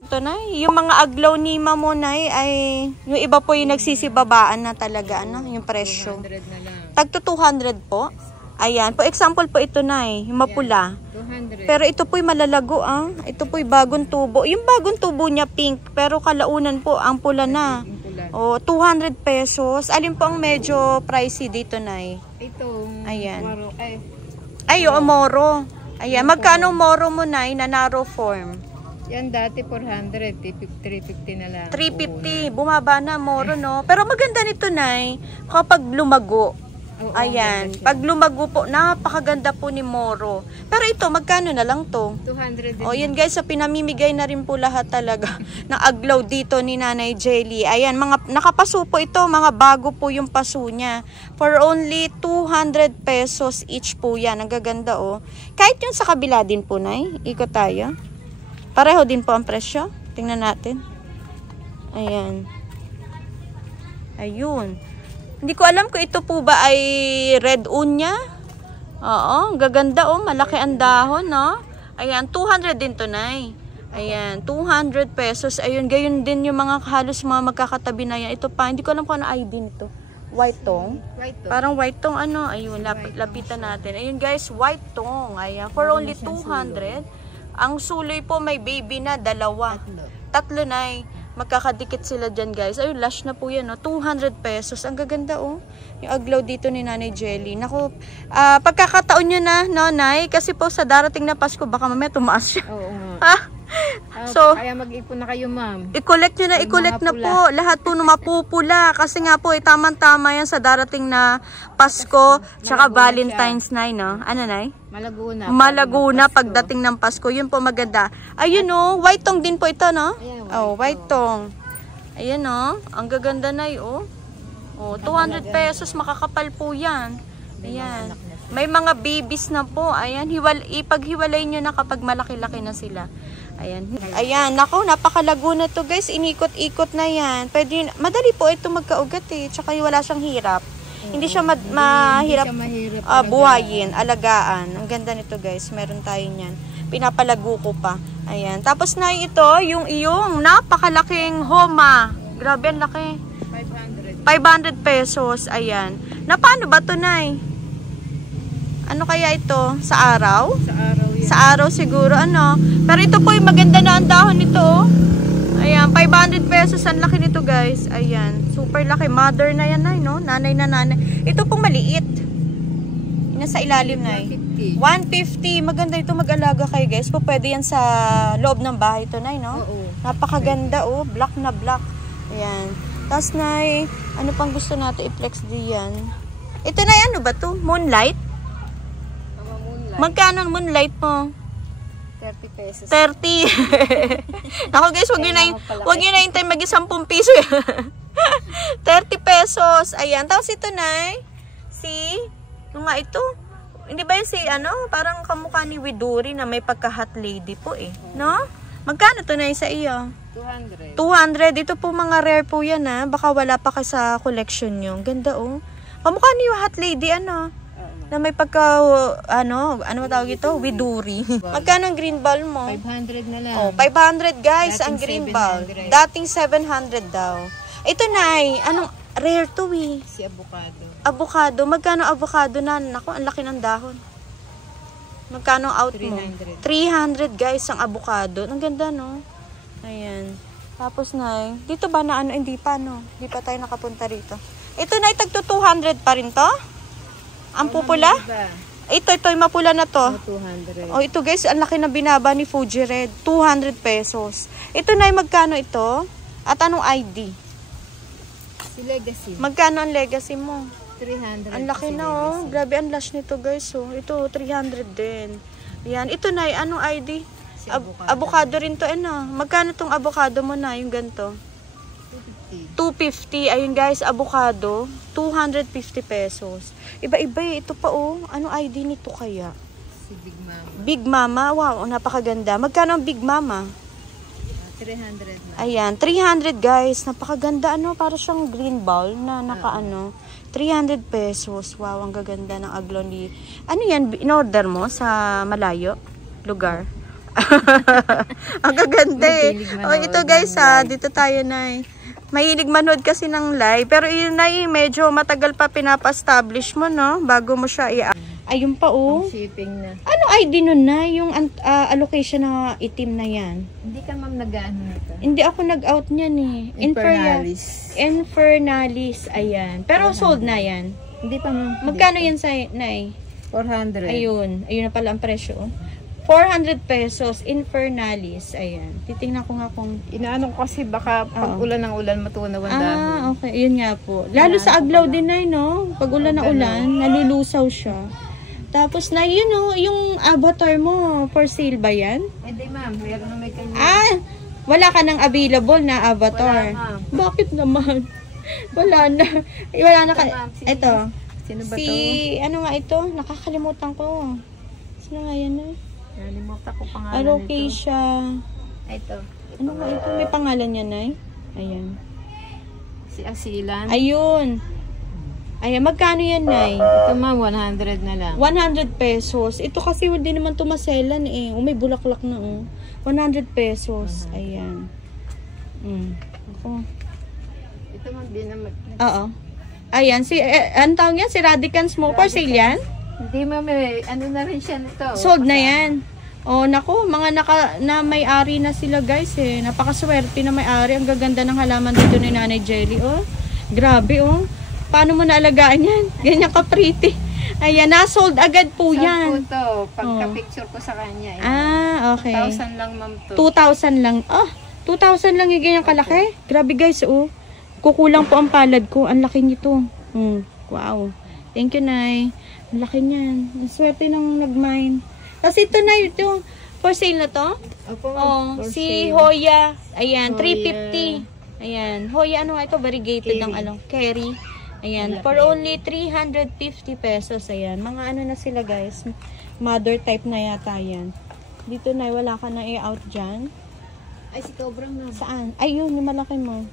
Ito na, yung mga aglaw ni Mamo Nay ay yung iba po yung nagsisibabaan na talaga ano, yung presyo. 200 na lang. Tagto 200 po. Ayan, po example po ito Nay, yung mapula. 200. Pero ito po'y malalago ah. Ito po'y bagong tubo. Yung bagong tubo niya pink, pero kalaunan po ang pula na. O 200 pesos. Alin po ang medyo pricey dito Nay? Itong Ayan. moro, Ay, o moro. Ayan, magkano moro mo Nay na narrow form? yan dati 400, 350 na lang. 350, bumaba na moro no. Pero maganda nito Nay, kapag lumago. Oo, Ayan, maganda siya. pag lumago po, napakaganda po ni Moro. Pero ito, magkano na lang to? 200 din. O yan guys, so pinamimigay na rin po lahat talaga ng aglaw dito ni Nanay Jelly. Ayan, mga nakapaso po ito, mga bago po yung paso niya. For only 200 pesos each po yan. Ang gaganda oh. Kahit yung sa kabila din po Nay, ikot tayo. Pareho din po ang presyo. Tingnan natin. Ayan. Ayun. Hindi ko alam kung ito po ba ay red unya. Oo, gaganda oh, malaki ang dahon, no? Ayan, 200 din to Nay. Ayan, 200 pesos. Ayun, gayon din yung mga halos mga magkakatabi na yan. Ito pa, hindi ko alam kung ano ID nito. White tong. Parang white tong ano, ayun, lapitan natin. Ayun guys, white tong. Ayan, for only 200. Ang suloy po may baby na, dalawa. Tatlo Nay. Magkakadikit sila dyan guys. Ayun, lash na po yan, no? 200 pesos. Ang gaganda, oh. Yung aglaw dito ni Nanay Jelly. Naku, pagkakataon nyo na, no, Nay? Kasi po sa darating na Pasko, baka mamaya tumaas siya. Oo nga. So, kaya mag-ipon na kayo, ma'am. i-collect nyo na, i-collect na po. Lahat po na mapupula. Kasi nga po, tamang-tama yan sa darating na Pasko, tsaka Valentine's Night, no? Ano, Nay? Malaguna. Malaguna pagdating ng Pasko. Yun po maganda. Ayun, no? White tong din po ito, no? Ayan, Oh, white tong. Ayan, no? Ang gaganda na oh. Oh, 200 pesos. Makakapal po yan. Ayan. May mga babies na po. Ayan. Ipaghiwalay nyo na kapag malaki-laki na sila. Ayan. Ayan. Nako, napakalago na to guys. Inikot-ikot na yan. Pwede, madali po ito magkaugat eh. Tsaka wala siyang hirap. Hindi siya mahirap buhayin, alagaan. Ang ganda nito guys. Meron tayo niyan. Pinapalago ko pa. Ayan. Tapos na ito, yung iyong napakalaking homa. Grabe, ang laki. 500 pesos. Ayan. Na paano ba ito, Nay? Ano kaya ito? Sa araw? Sa araw yan. Sa araw siguro, ano. Pero ito po, yung maganda na ang dahon nito. Ayan, 500 pesos. Ang laki nito, guys. Ayan. Super laki. Mother na yan, Nay, no? Nanay na nanay. Ito pong maliit. Nasa ilalim, Nay. 150. Maganda ito mag-alaga kayo, guys. Po, pwede yan sa loob ng bahay ito, Nay, no? Oo. Napakaganda, oh. Black na black. Ayan. Tapos, Nay, ano pang gusto natin i-flex diyan? Ito, Nay, ano ba to? Moonlight? Moonlight. Magkano ang moonlight mo? 30 pesos. 30. Ako, guys, wag yun na hintay mag-10 piso. 30 pesos. Ayan. Tapos ito, Nay. Ano nga ito? Hindi ba yun ano? Parang kamukha ni Widuri na may pagka-hot lady po eh. No? Magkano to, Nay, sa iyo? 200. 200. Ito po mga rare po yan ha. Baka wala pa ka sa collection nyo. Ganda oh. Kamukha ni hot lady ano. Na may pagka, ano tawag ito? Widuri. Magkano ang green ball mo? 500 na lang. Oh, 500 guys Dating ang green 700. ball. Dating 700 daw. Ito, Nay. Anong rare to eh? Si avocado. Avocado. Magkano avocado na? Naku, ang laki ng dahon. Magkano out mo? 300 guys ang avocado. Ang ganda, no? Ayan. Tapos, Nay, dito ba na ano? Hindi pa, no? Hindi pa tayo nakapunta rito. Ito, Nay, tagto 200 pa rin to? Ang pupula? Ito, yung mapula na to. 200. Oh, ito guys, ang laki na binaba ni Fuji Red. 200 pesos. Ito, Nay, magkano ito? At anong ID? Si Legacy. Magkano ang legacy mo? 300. Ang laki na, oh. Grabe ang lash nito, guys. Oh. Ito, 300 din. Yan. Ito, Nay, anong ID? Si Avocado rin to, ano? Magkano tong avocado mo na, yung ganito? 250. Ayun, guys, avocado. 250 pesos. Iba-iba eh. Ito pa, oh. Anong ID nito kaya? Si Big Mama. Big Mama. Wow, napakaganda. Magkano ang Big Mama? 300 na. Ayan, 300 guys. Napakaganda, ano, para siyang green ball na naka-ano. 300 pesos. Wow, ang gaganda ng aglaw ni... Ano yan, in-order mo sa malayo? Lugar? Ang gaganda eh. Mahilig Oh, manood ito guys ng ha, live. dito tayo na Mahilig manood kasi ng live. Pero yun na medyo matagal pa pinapa-establish mo, no? Bago mo siya Ayun pa oh. Ang shipping na. Ano ID nun na? Yung allocation na itim na yan. Hindi ka ma'am nag-ano nito. Hindi ako nag-out niyan eh. Infernalis. Infernalis. Ayan. Pero sold na yan. Hindi pa ma'am. Magkano yan sa Nay? 400. Ayun. Ayun na pala ang presyo. oh. 400 pesos. Infernalis. Ayan. Titingnan ko nga kung... Inaano ko kasi baka pag ulan ng ulan matunaw ang dahon. okay. Yun nga po. Lalo sa aglaw din na no? Pag ulan na ulan, nalulusaw siya. Tapos na yun yung avatar mo, for sale ba yan? Hindi ma'am, meron na may kanya. Wala ka nang available na avatar. Wala, ma'am. Bakit naman? Wala na. Wala na ka. Ito, ma'am, Ito. Sino ba Si, to? ano nga ito? Nakakalimutan ko. Sino nga yan eh? Nalimutan ko pangalan Alocasia. Ito. Ano nga ito? May pangalan yan ay? Ayan. Si Asilan. Ayun. Ayan, magkano yan, Nay? Ito ma'am, 100 na lang. 100 pesos. Ito kasi hindi naman tumaselan eh. May bulaklak na 100 pesos. Ayan. Ako. Ito ma'am, di naman. Oo. Ayan, ang tawag yan? Si Radicans mo. For sale yan? Hindi ma'am, ano na rin siya nito. Sold na yan. Oh, naku, mga na may-ari na sila guys eh. Napakaswerte na may-ari. Ang gaganda ng halaman dito ni Nanay Jelly. Oh, grabe oh. Paano mo naalagaan yan? Ganyan ka pretty. Ayan, na-sold agad po yan. Saan po to? Pagka-picture ko sa kanya. Okay. 2,000 lang ma'am to. 2,000 lang. 2,000 lang yung ganyang kalaki. Grabe guys, oh. Kukulang po ang palad ko. Ang laki nito. Wow. Thank you, Nay. Ang laki niyan. Ang swerte ng nag-mine. Kasi ito na ito. For sale na to? Opo, ma'am. For Si sale. Hoya. Ayan, Hoya. 350. Ayan. Hoya, ano nga ito? Variegated ng Kerry. Ayan. For only 350 pesos. Ayan. Mga ano na sila, guys. Mother type na yata yan. Dito na, wala ka na i-out dyan. Ay, si Cobrang ma'am. Saan? Ayun, yung malaki mo.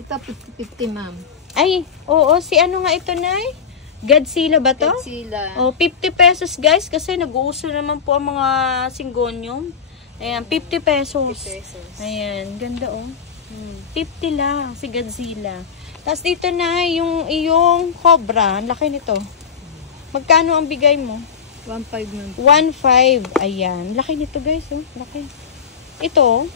Ito, 50-50 ma'am. Ay, oo. Si ano nga ito, Nay? Godzilla ba to? Sila. 50 pesos, guys. Kasi nag-uuso naman po ang mga syngonium. Ayan, 50 pesos. 50 pesos. Ayan, ganda oh. 50 lang si Godzilla. Tapos dito na yung iyong cobra. Ang laki nito. Magkano ang bigay mo? 1.5 ma'am. 1.5. Ayan. Laki nito guys. Oh. Laki. Ito.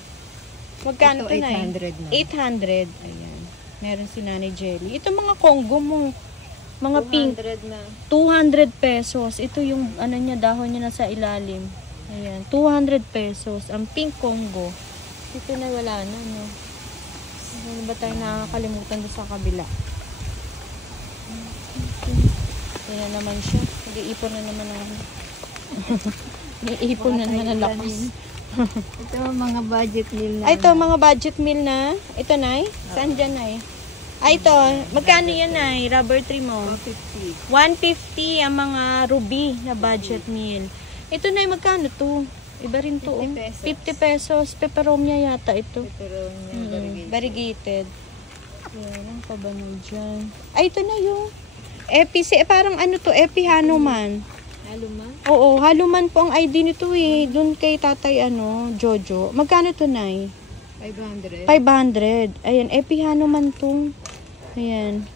Magkano Ito, ito na 800 ma'am. 800. Ayan. Meron si Nanay Jelly. Ito mga Congo mo. Mga pink. 200 na. 200 pesos. Ito yung ano niya, dahon niya na sa ilalim. Ayan. 200 pesos. Ang pink Congo. Ito na wala na. No? Ano ba tayo nakakalimutan doon sa kabila? Ayan naman siya. Nag-iipon na naman ang nag-iipon na naman ang lakas. Ito mga budget meal na. Ito mga budget meal na. Ito Nay. Saan dyan Nay? Ito. Magkano yan Nay? Rubber tree mo. 150. 150 ang mga ruby na budget meal. Ito Nay, magkano to? Iba rin to. 50 pesos. 50 pesos. Peperomia yata ito. Pepperoni. Variegated. Yan, ang kabanal dyan. Ay, ito na yung Epi. Parang ano to, Epi Hanuman. Haluman? Oo, Hanuman po ang ID nito eh. Doon kay tatay Jojo. Magkano to, Nay? 500. 500. Ayan, Epi Hanuman to. Ayan.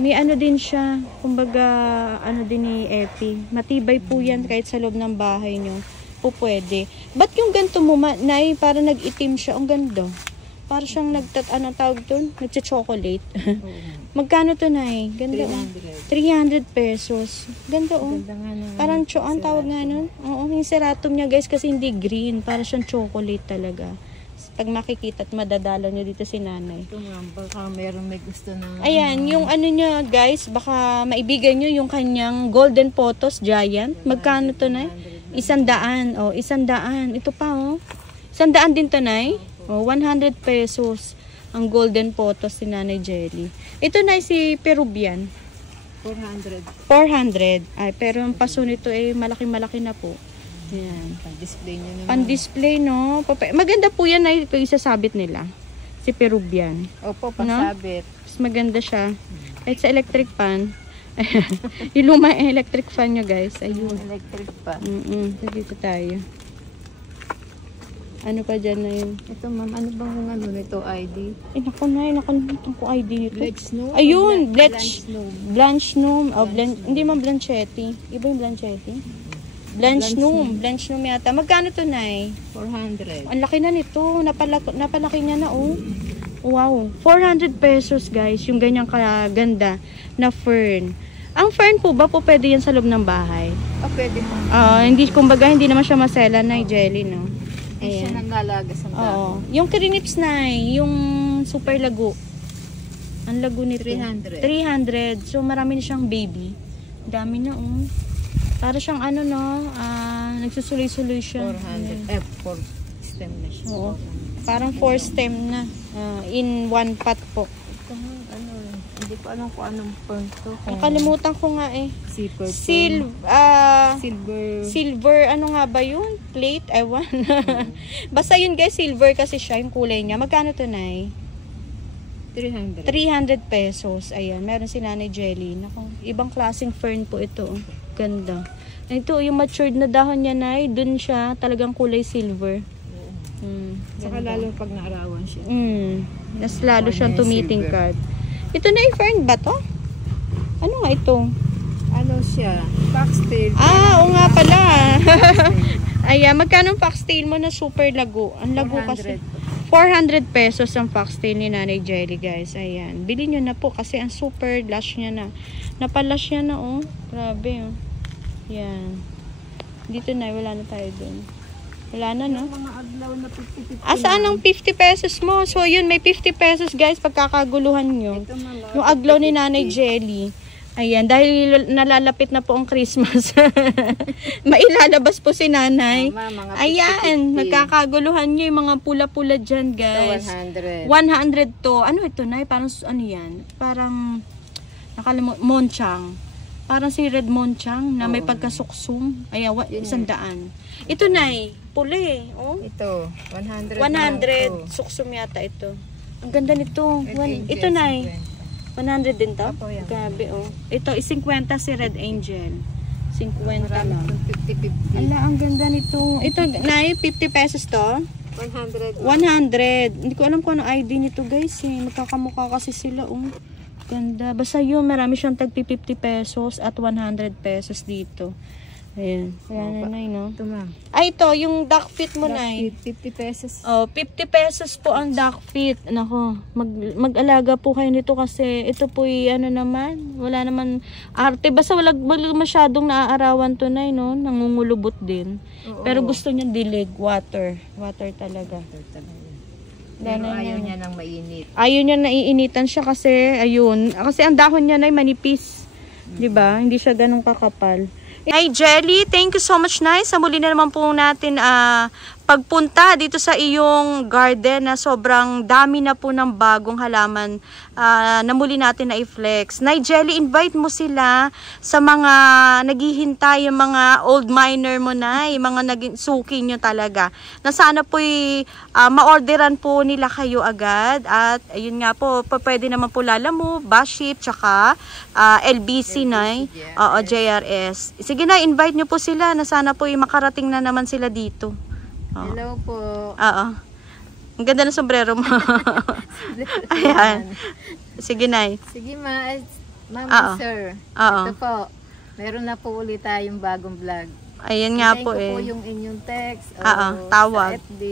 May ano din siya. Kumbaga, ano din ni Epi. Matibay po yan kahit sa loob ng bahay nyo. Po pwede. Ba't yung ganito mo, Nay, para nag-itim siya? Ang ganda. Para siyang anong tawag doon? Nagcha-chocolate. Magkano to, Nay? Ganda. 300 pesos. Ganda, oh. Ganda nga naman. Parang ang tawag nga nun. Oo, yung seratum niya, guys, kasi hindi green. Para siyang chocolate talaga. Pag makikita at madadalo niyo dito si Nanay. Ito nga, baka meron may gusto na. Ayan, yung ano niya, guys, baka maibigay niyo yung kanyang Golden Photos Giant. Magkano to, Nay? 100. Oh, 100. Ito pa, oh. 100 din to, Nay. Oh, 100 pesos ang Golden Photos si Nanay Jelly. Ito na si Peruvian. 400. 400. Ay, pero ang paso nito ay malaki-malaki na po. Ayan. Pang-display nyo naman. Pan-display, no? Maganda po yan ay isasabit nila. Si Peruvian. Opo, pasabit. Mas maganda siya. At sa electric fan. Yung luma electric fan nyo, guys. Ayun. Electric pa. Dito tayo. Ano pa dyan na yun? Ito ma'am, ano bang ano nito ID? Eh, naku na, nakalimutan ko ID nito. Blanche Snow? Ayun, Blanche Snow. Blanche Noom. Oh, hindi man Blanchetti. Iba yung Blanchetti? Blanche Noom. Blanche Noom yata. Magkano to, Nay? 400. Ang laki na nito. Napalaki niya na, oh. Wow. 400 pesos, guys. Yung ganyang kaganda na fern. Ang fern po ba po pwede yan sa loob ng bahay? Oh, pwede po. Hindi, kumbaga, hindi naman siya masela na jelly, no? Hindi siya nangalaga sa dami. Oo. Yung crinips na, yung super lago. Ang lago nito. 300. 300. So, marami na siyang baby. Dami na, oh. Para siyang ano, no? Nagsusuloy-suloy siya. 400. 4 stem na siya. Oo. Parang 4 stem na. In one pot po. Ito ano, hindi ko alam kung anong fern to. Nakalimutan ko nga eh. Silver. Silver, ano nga ba yun? Plate? Ewan. Basta yun guys, silver kasi siya, yung kulay niya. Magkano to, Nay? 300. 300 pesos. Ayan, meron si Nanay Jelly. Naku, ibang klaseng fern po ito. Oh. Ganda. Ito, yung matured na dahon niya, Nay, dun siya talagang kulay silver. Saka lalo pag naarawan siya. Mas lalo siyang tumitingkad. Ito na yung fern ba to? Ano nga ito? Ano siya? Foxtail. Oo nga pala. Ayan, magkano ang foxtail mo na super lago? Ang lago kasi. 400 pesos ang foxtail ni Nanay Jelly, guys. Ayan. Bili nyo na po kasi ang super lush niya na. Napalash niya na, oh. Grabe, oh. Yan. Dito na, wala na tayo dun. Wala na, no? Mga adlaw na 50-50. Saan ang 50 pesos mo? So, yun, may 50 pesos, guys, pagkakaguluhan nyo. Yung aglaw ni Nanay Jelly. Ayan, dahil nalalapit na po ang Christmas. Mailalabas po si Nanay. Ayan, nagkakaguluhan nyo yung mga pula-pula dyan, guys. 100. 100 to. Ano ito, Nay? Parang, ano yan? Parang, monchang. Parang si Red Monchang na may pagkasuksum. Ayan, 100. Ito, Nay, puli. Oh. Ito, 100. 100. Suksum yata ito. Ang ganda nito. Ito, Nay. 100 din to? Gabi, oh. Ito, 50 si Red Angel. 50 lang. 50-50. Ala, ang ganda nito. Ito, Nay, 50 pesos to? 100. 100. Hindi ko alam kung ano ID nito, guys. Magkakamukha kasi sila, oh. Ganda. Basta yun, marami siyang tag 50 pesos at 100 pesos dito. Ayan. Kaya Nay, no? Ito, ma'am. Ay, ito, yung duck feet mo, Nay. 50 pesos. Oh, 50 pesos po ang duck feet. Nako, mag-alaga po kayo nito kasi ito po ano naman, wala naman arte. Basta wala masyadong naaarawan to, Nay, no? Nangungulubot din. Pero gusto niya dilig, water. Water talaga. Pero ayaw niya nang mainit. Ayaw niya naiinitan siya kasi, ayun. Kasi ang dahon niya, Nay, manipis. Diba? Hindi siya ganun kakapal. Nay Jelly, thank you so much, Nay. Sa muli na naman po natin pagpunta dito sa iyong garden na sobrang dami na po ng bagong halaman na muli natin na i-flex. Nay Jelly, invite mo sila sa mga naghihintay, yung mga old miner mo, Nay, mga suki nyo talaga. Na sana po'y ma-orderan po nila kayo agad. At ayun nga po, pwede naman po Lalamove, Baship, tsaka LBC, Nay. Oo, JRS. Sige na, invite nyo po sila na sana po'y makarating na naman sila dito. Oh. Hello po. Oo. Ang ganda ng sombrero mo. Ayan. Sige, Nay. Sige, ma'am, sir. Oo. Ito po. Meron na po ulit tayong bagong vlog. Ayan nga po Hintayin ko eh. po yung inyong text o tawag. sa FB.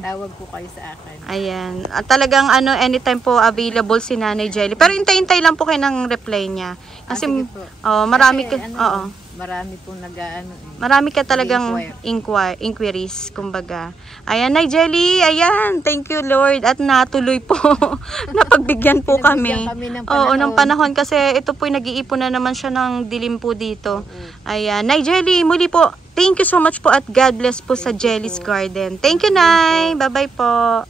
Tawag po kayo sa akin. Ayan. At talagang anytime po available si Nanay Jelly. Pero hintay-hintay lang po kayo ng reply niya. Kasi marami kasi, ka marami pong marami ka talagang inquiries, kumbaga. Ayan, Nay Jelly, ayan. Thank you, Lord. At natuloy po. Napagbigyan po kami. Oo, ng panahon kasi ito po nag-iipon na naman siya ng dilim po dito. Ayan, Nay Jelly, muli po. Thank you so much po at God bless po sa Jelly's Garden. Thank you, Nay. Bye-bye po.